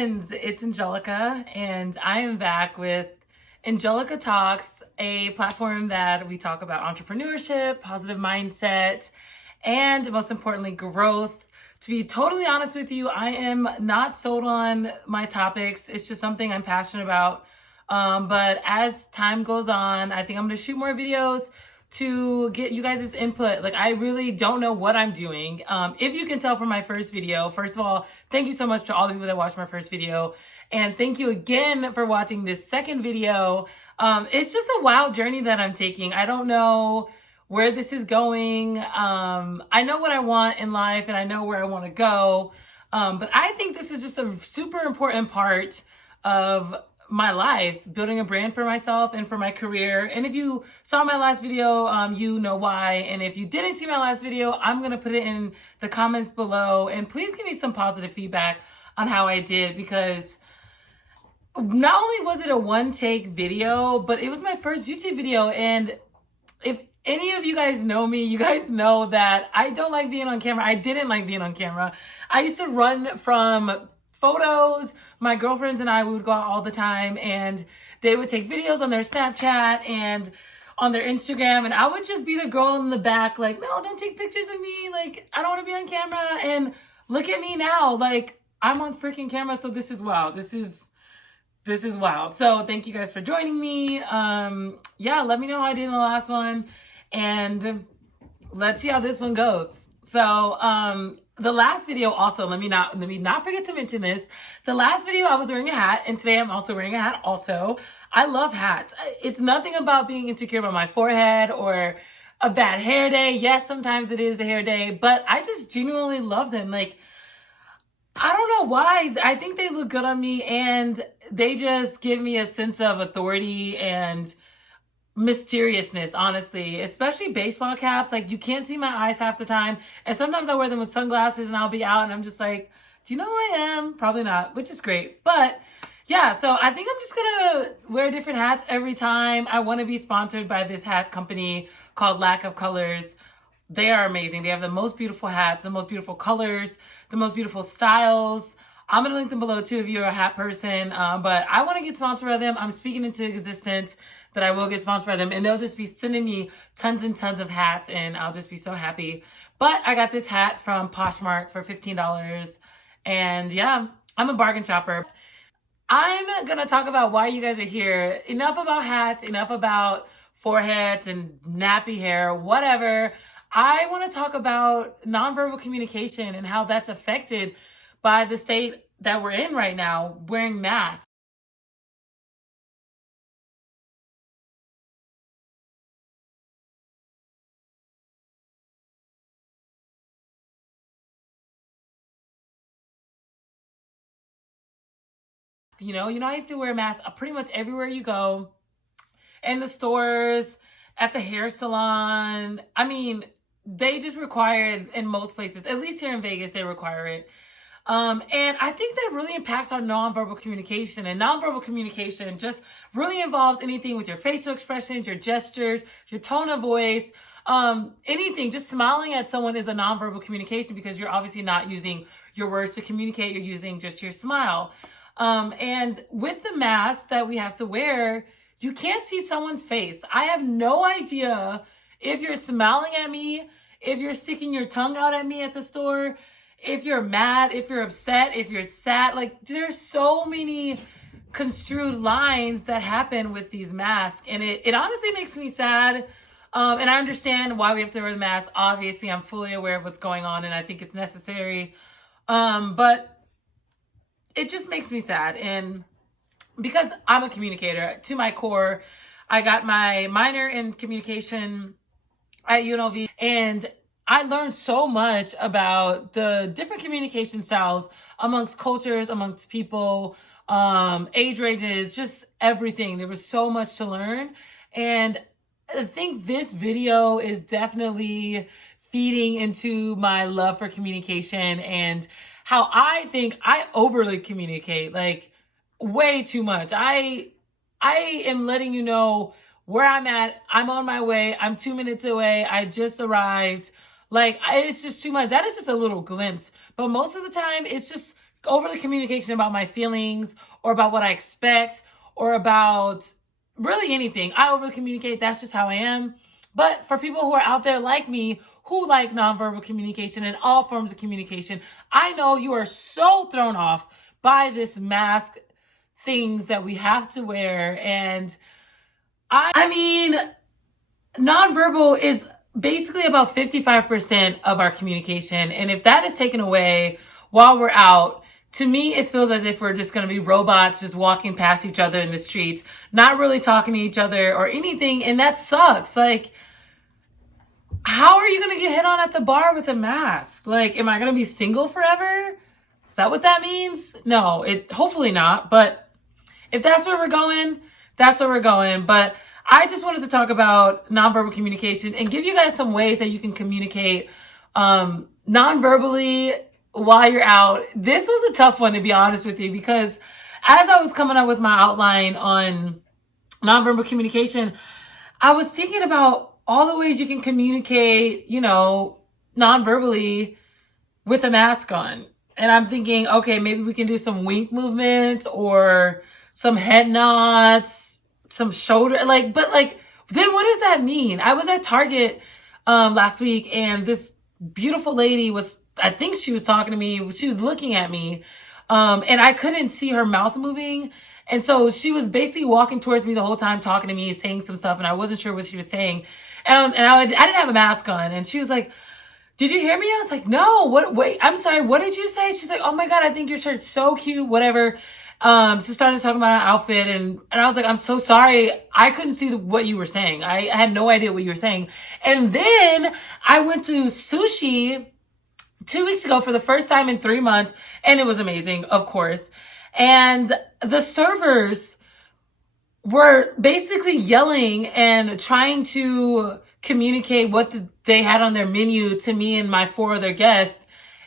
friends, it's Angelica, and I am back with Angelica Talks, a platform that we talk about entrepreneurship, positive mindset, and most importantly, growth. To be totally honest with you, I am not sold on my topics. It's just something I'm passionate about. But as time goes on, I think I'm going to shoot more videos to get you guys' input. Like, I really don't know what I'm doing. If you can tell from my first video, first of all, thank you so much to all the people that watched my first video. And thank you again for watching this second video. It's just a wild journey that I'm taking. I don't know where this is going. I know what I want in life and I know where I want to go. But I think this is just a super important part of my life, building a brand for myself and for my career. And if you saw my last video, you know why. And if you didn't see my last video, I'm going to put it in the comments below. And please give me some positive feedback on how I did, because not only was it a one-take video, but it was my first YouTube video. And if any of you guys know me, you guys know that I don't like being on camera. I didn't like being on camera. I used to run from photos. My girlfriends and I would go out all the time, and they would take videos on their Snapchat and on their Instagram, and I would just be the girl in the back, like, no, don't take pictures of me. Like, I don't want to be on camera. And look at me now. Like, I'm on freaking camera. So this is wild. This is wild. So thank you guys for joining me. Yeah, let me know how I did in the last one, and let's see how this one goes. So, the last video also, let me not forget to mention this. The last video I was wearing a hat, and today I'm also wearing a hat also. I love hats. It's nothing about being insecure about my forehead or a bad hair day. Yes, sometimes it is a hair day, but I just genuinely love them. Like, I don't know why. I think they look good on me, and they just give me a sense of authority and mysteriousness, honestly, especially baseball caps. Like, you can't see my eyes half the time, and sometimes I wear them with sunglasses and I'll be out and I'm just like, do you know who I am? Probably not, which is great. But yeah, so I think I'm just gonna wear different hats every time. I want to be sponsored by this hat company called Lack of Colors. They are amazing. They have the most beautiful hats, the most beautiful colors, the most beautiful styles. I'm going to link them below too if you're a hat person. But I want to get sponsored by them. I'm speaking into existence that I will get sponsored by them. And they'll just be sending me tons and tons of hats. And I'll just be so happy. But I got this hat from Poshmark for $15. And yeah, I'm a bargain shopper. I'm going to talk about why you guys are here. Enough about hats. Enough about foreheads and nappy hair, whatever. I want to talk about nonverbal communication and how that's affected by the state that we're in right now, wearing masks. You know, I have to wear a mask pretty much everywhere you go, in the stores, at the hair salon. I mean, they just require it in most places. At least here in Vegas, they require it. And I think that really impacts our nonverbal communication. And nonverbal communication just really involves anything with your facial expressions, your gestures, your tone of voice, anything. Just smiling at someone is a nonverbal communication, because you're obviously not using your words to communicate. You're using just your smile. And with the mask that we have to wear, you can't see someone's face. I have no idea if you're smiling at me, if you're sticking your tongue out at me at the store, if you're mad, if you're upset, if you're sad. Like, there's so many construed lines that happen with these masks. And it honestly makes me sad. And I understand why we have to wear the mask. Obviously, I'm fully aware of what's going on, and I think it's necessary. But it just makes me sad. And because I'm a communicator to my core, I got my minor in communication at UNLV, and I learned so much about the different communication styles amongst cultures, amongst people, age ranges, just everything. There was so much to learn. And I think this video is definitely feeding into my love for communication and how I think I overly communicate, like way too much. I am letting you know where I'm at. I'm on my way. I'm 2 minutes away. I just arrived. Like, it's just too much. That is just a little glimpse. But most of the time, it's just overly communication about my feelings or about what I expect or about really anything. I overly communicate. That's just how I am. But for people who are out there like me, who like nonverbal communication and all forms of communication, I know you are so thrown off by this mask things that we have to wear. And I mean, nonverbal is basically about 55% of our communication. And if that is taken away while we're out, to me, it feels as if we're just going to be robots just walking past each other in the streets, not really talking to each other or anything. And that sucks. Like, how are you going to get hit on at the bar with a mask? Like, am I going to be single forever? Is that what that means? No, hopefully not. But if that's where we're going, that's where we're going. But I just wanted to talk about nonverbal communication and give you guys some ways that you can communicate non-verbally while you're out. This was a tough one, to be honest with you, because as I was coming up with my outline on nonverbal communication, I was thinking about all the ways you can communicate, non-verbally with a mask on. And I'm thinking, okay, maybe we can do some wink movements or some head nods, some shoulder, then what does that mean? I was at Target last week, and this beautiful lady I think she was talking to me. She was looking at me, and I couldn't see her mouth moving. And so she was basically walking towards me the whole time, talking to me, saying some stuff, and I wasn't sure what she was saying. And I didn't have a mask on, and she was like, "Did you hear me?" I was like, "No, wait, I'm sorry, what did you say?" She's like, "Oh my God, I think your shirt's so cute, whatever." She started talking about her outfit, and I was like, "I'm so sorry. I couldn't see what you were saying. I had no idea what you were saying." And then I went to sushi 2 weeks ago for the first time in 3 months, and it was amazing, of course. And the servers were basically yelling and trying to communicate what they had on their menu to me and my 4 other guests.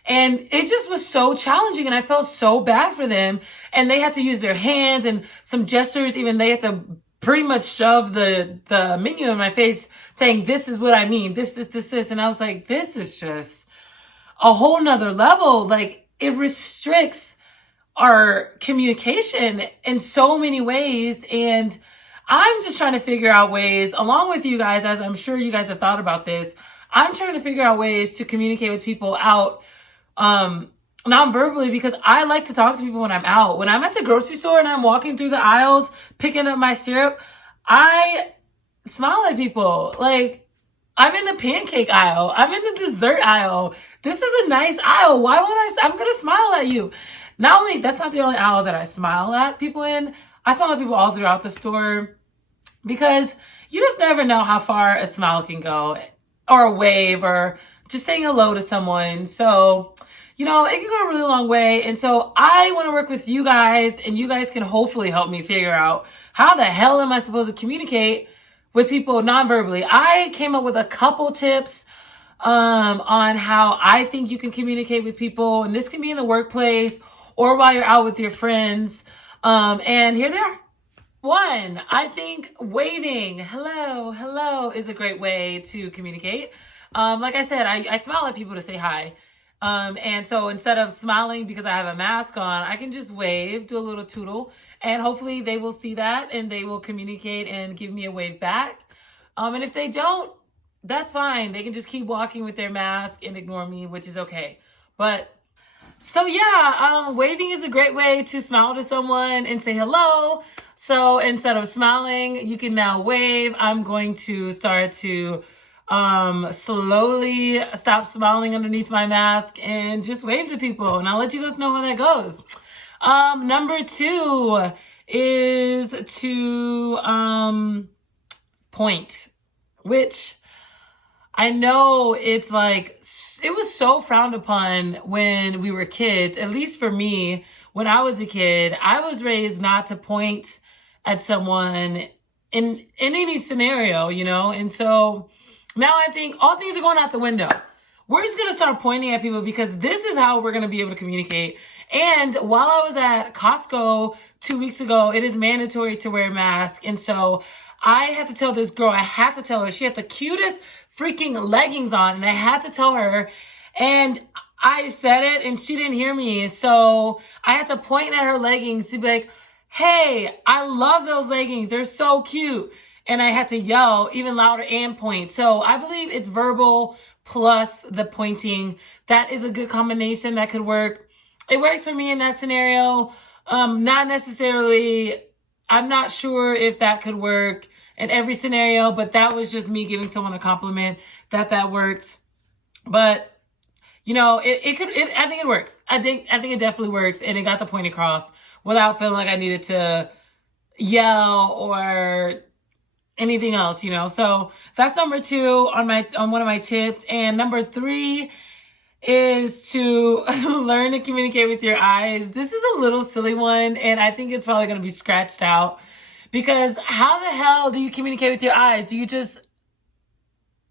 And it just was so challenging, and I felt so bad for them. And they had to use their hands and some gestures. Even they had to pretty much shove the menu in my face saying, "This is what I mean, this. And I was like, this is just a whole nother level. Like, it restricts our communication in so many ways. And I'm just trying to figure out ways, along with you guys, as I'm sure you guys have thought about this, I'm trying to figure out ways to communicate with people out non-verbally, because I like to talk to people when I'm out. When I'm at the grocery store and I'm walking through the aisles, picking up my syrup, I smile at people. Like, I'm in the pancake aisle. I'm in the dessert aisle. This is a nice aisle. Why won't I'm going to smile at you. That's not the only aisle that I smile at people in. I smile at people all throughout the store, because you just never know how far a smile can go, or a wave, or just saying hello to someone. So, it can go a really long way. And so I want to work with you guys, and you guys can hopefully help me figure out how the hell am I supposed to communicate with people non-verbally. I came up with a couple tips on how I think you can communicate with people. And this can be in the workplace or while you're out with your friends. And here they are. 1, I think waving, hello is a great way to communicate. Like I said, I smile at people to say hi. And so instead of smiling because I have a mask on, I can just wave, do a little tootle, and hopefully they will see that and they will communicate and give me a wave back. And if they don't, that's fine. They can just keep walking with their mask and ignore me, which is okay. Waving is a great way to smile to someone and say hello. So instead of smiling, you can now wave. I'm going to start to slowly stop smiling underneath my mask and just wave to people, and I'll let you guys know how that goes. Number 2 is to point, which I know it was so frowned upon when we were kids. At least for me, when I was a kid, I was raised not to point at someone in any scenario, and so now I think all things are going out the window. We're just going to start pointing at people, because this is how we're going to be able to communicate. And while I was at Costco 2 weeks ago, it is mandatory to wear a mask. And so I had to tell this girl, she had the cutest freaking leggings on, and I had to tell her, and I said it and she didn't hear me. So I had to point at her leggings to be like, hey, I love those leggings. They're so cute. And I had to yell even louder and point. So I believe it's verbal plus the pointing. That is a good combination that could work. It works for me in that scenario. Not necessarily, I'm not sure if that could work in every scenario, but that was just me giving someone a compliment that worked. But it could, I think it works. I think it definitely works. And it got the point across without feeling like I needed to yell or anything else, So that's number 2 on one of my tips. And number 3 is to learn to communicate with your eyes. This is a little silly one, and I think it's probably going to be scratched out, because how the hell do you communicate with your eyes? Do you just,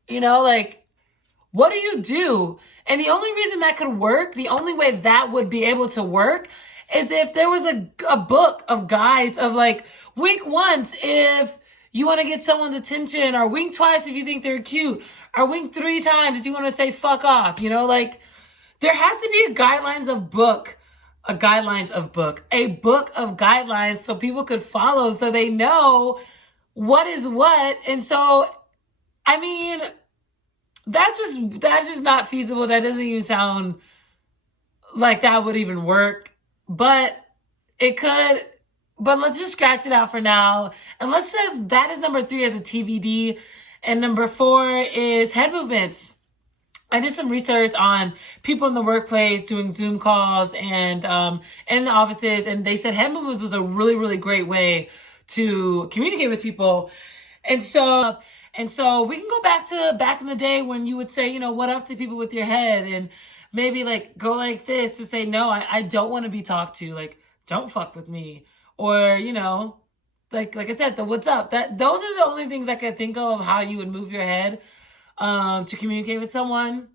what do you do? And the only reason that could work, the only way that would be able to work, is if there was a book of guides of like, wink once if you want to get someone's attention, or wink twice if you think they're cute, or wink 3 times if you want to say fuck off. There has to be a book of guidelines so people could follow, so they know what is what. And so, I mean, that's just not feasible. That doesn't even sound like that would even work, but it could. But let's just scratch it out for now. And let's say that is number 3 as a TBD. And number 4 is head movements. I did some research on people in the workplace doing Zoom calls and in the offices, and they said head movements was a really, really great way to communicate with people. And so we can go back in the day when you would say, what up to people with your head, and maybe like go like this to say, no, I don't want to be talked to. Like, don't fuck with me. Or, like I said, the what's up. Those are the only things I could think of how you would move your head to communicate with someone.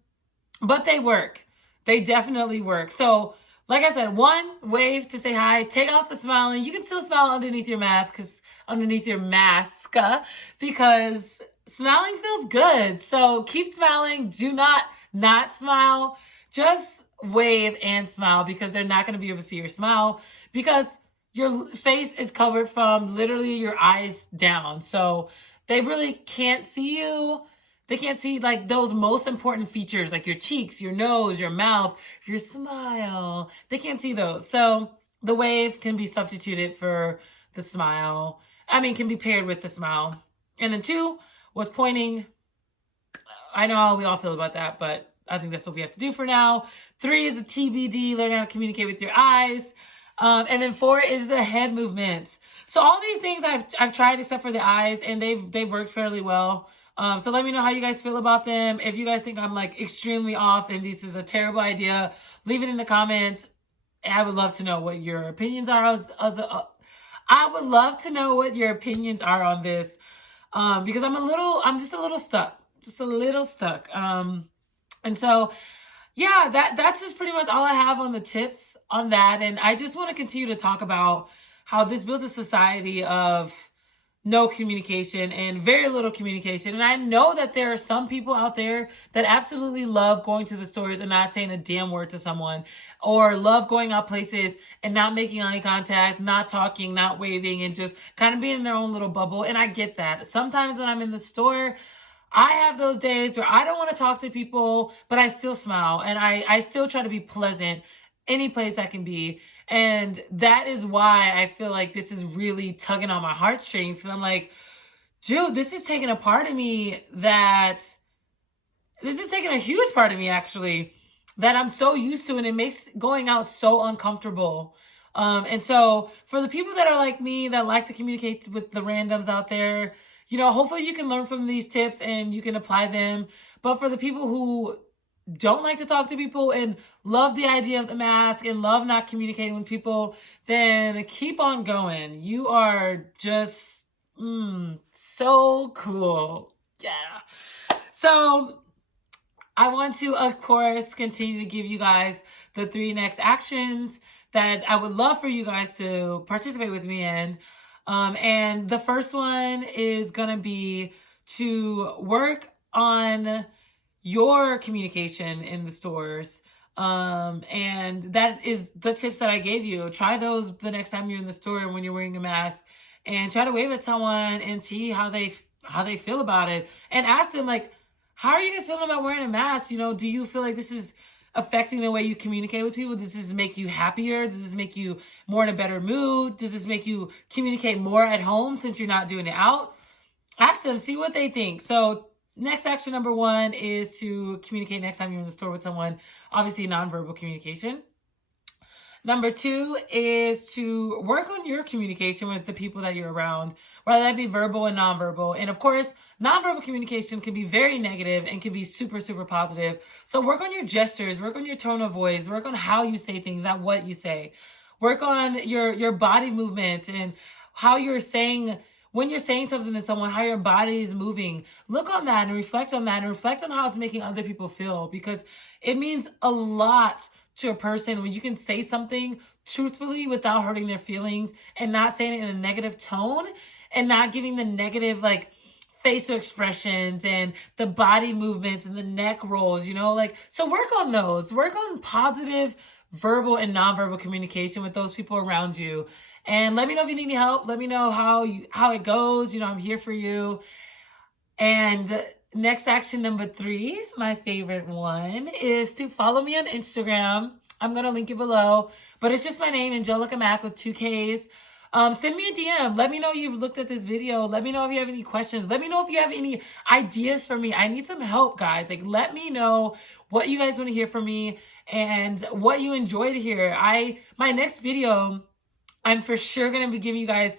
But they work. They definitely work. So, like I said, 1, wave to say hi. Take off the smiling. You can still smile underneath your mask, because smiling feels good. So keep smiling. Do not smile. Just wave and smile, because they're not going to be able to see your smile, because your face is covered from literally your eyes down. So they really can't see you. They can't see like those most important features, like your cheeks, your nose, your mouth, your smile. They can't see those. So the wave can be substituted for the smile. Can be paired with the smile. And then 2 was pointing. I know how we all feel about that, but I think that's what we have to do for now. 3 is a TBD, learn how to communicate with your eyes. And then 4 is the head movements. So all these things I've tried except for the eyes, and they've worked fairly well. So let me know how you guys feel about them. If you guys think I'm like extremely off and this is a terrible idea, leave it in the comments. I would love to know what your opinions are. I would love to know what your opinions are on this, because I'm just a little stuck. And so, yeah, that's just pretty much all I have on the tips on that. And I just want to continue to talk about how this builds a society of no communication and very little communication. And I know that there are some people out there that absolutely love going to the stores and not saying a damn word to someone, or love going out places and not making eye contact, not talking, not waving, and just kind of being in their own little bubble. And I get that. Sometimes when I'm in the store, I have those days where I don't want to talk to people, but I still smile and I still try to be pleasant any place I can be. And that is why I feel like this is really tugging on my heartstrings. And I'm like, dude, this is taking a part of me this is taking a huge part of me, actually, that I'm so used to, and it makes going out so uncomfortable. And so for the people that are like me, that like to communicate with the randoms out there, hopefully you can learn from these tips and you can apply them. But for the people who don't like to talk to people and love the idea of the mask and love not communicating with people, then keep on going. You are just so cool. Yeah. So I want to, of course, continue to give you guys the 3 next actions that I would love for you guys to participate with me in. And the first one is going to be to work on your communication in the stores. And that is the tips that I gave you. Try those the next time you're in the store and when you're wearing a mask, and try to wave at someone and see how they feel about it, and ask them, like, how are you guys feeling about wearing a mask? You know, do you feel like this is affecting the way you communicate with people? Does this make you happier? Does this make you more in a better mood? Does this make you communicate more at home since you're not doing it out? Ask them, see what they think. So next action number 1 is to communicate next time you're in the store with someone. Obviously, nonverbal communication. Number 2 is to work on your communication with the people that you're around, whether that be verbal and nonverbal. And of course, nonverbal communication can be very negative and can be super, super positive. So work on your gestures, work on your tone of voice, work on how you say things, not what you say. Work on your body movement and how you're saying, when you're saying something to someone, how your body is moving. Look on that and reflect on that, and reflect on how it's making other people feel, because it means a lot to a person when you can say something truthfully without hurting their feelings, and not saying it in a negative tone, and not giving the negative, like, facial expressions and the body movements and the neck rolls, you know, like, so work on those. Work on positive verbal and nonverbal communication with those people around you. And let me know if you need any help. Let me know how it goes. You know, I'm here for you. And next action number 3, my favorite one, is to follow me on Instagram. I'm going to link it below, but it's just my name, Angelica Mack, with 2 Ks. Send me a DM. Let me know you've looked at this video. Let me know if you have any questions. Let me know if you have any ideas for me. I need some help, guys. Like, let me know what you guys want to hear from me and what you enjoy to hear. My next video, I'm for sure going to be giving you guys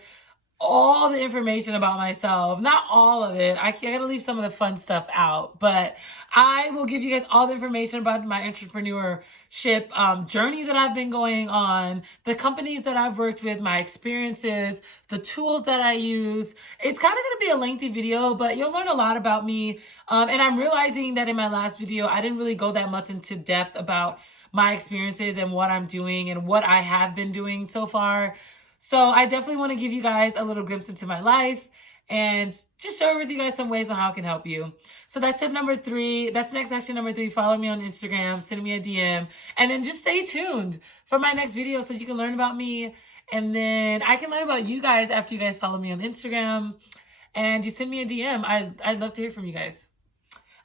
all the information about myself. Not all of it. I gotta leave some of the fun stuff out, but I will give you guys all the information about my entrepreneurship journey that I've been going on, the companies that I've worked with, my experiences, the tools that I use. It's kind of gonna be a lengthy video, but you'll learn a lot about me. And I'm realizing that in my last video, I didn't really go that much into depth about my experiences and what I'm doing and what I have been doing so far. So I definitely want to give you guys a little glimpse into my life and just share with you guys some ways on how I can help you. So that's tip number 3. That's next action number 3. Follow me on Instagram, send me a DM, and then just stay tuned for my next video so you can learn about me. And then I can learn about you guys after you guys follow me on Instagram and you send me a DM. I'd love to hear from you guys.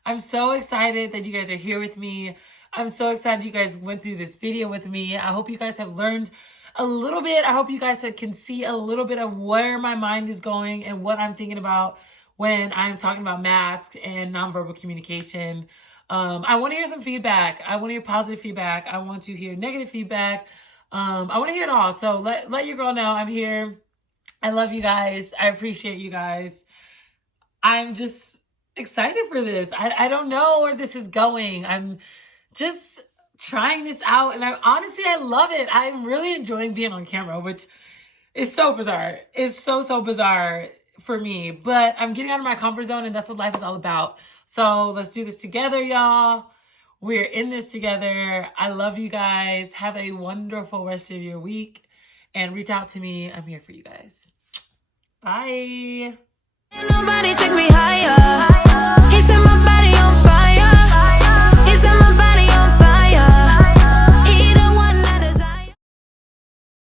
I'm so excited that you guys are here with me. I'm so excited you guys went through this video with me. I hope you guys have learned a little bit. I hope you guys can see a little bit of where my mind is going and what I'm thinking about when I'm talking about masks and nonverbal communication. I want to hear some feedback. I want to hear positive feedback. I want to hear negative feedback. I want to hear it all. So let your girl know I'm here. I love you guys. I appreciate you guys. I'm just excited for this. I don't know where this is going. I'm just trying this out, and I love it. I'm really enjoying being on camera, which is so bizarre. It's so bizarre for me, but I'm getting out of my comfort zone, and that's what life is all about. So let's do this together, y'all. We're in this together. I love you guys. Have a wonderful rest of your week, and reach out to me. I'm here for you guys. Bye. Nobody take me higher.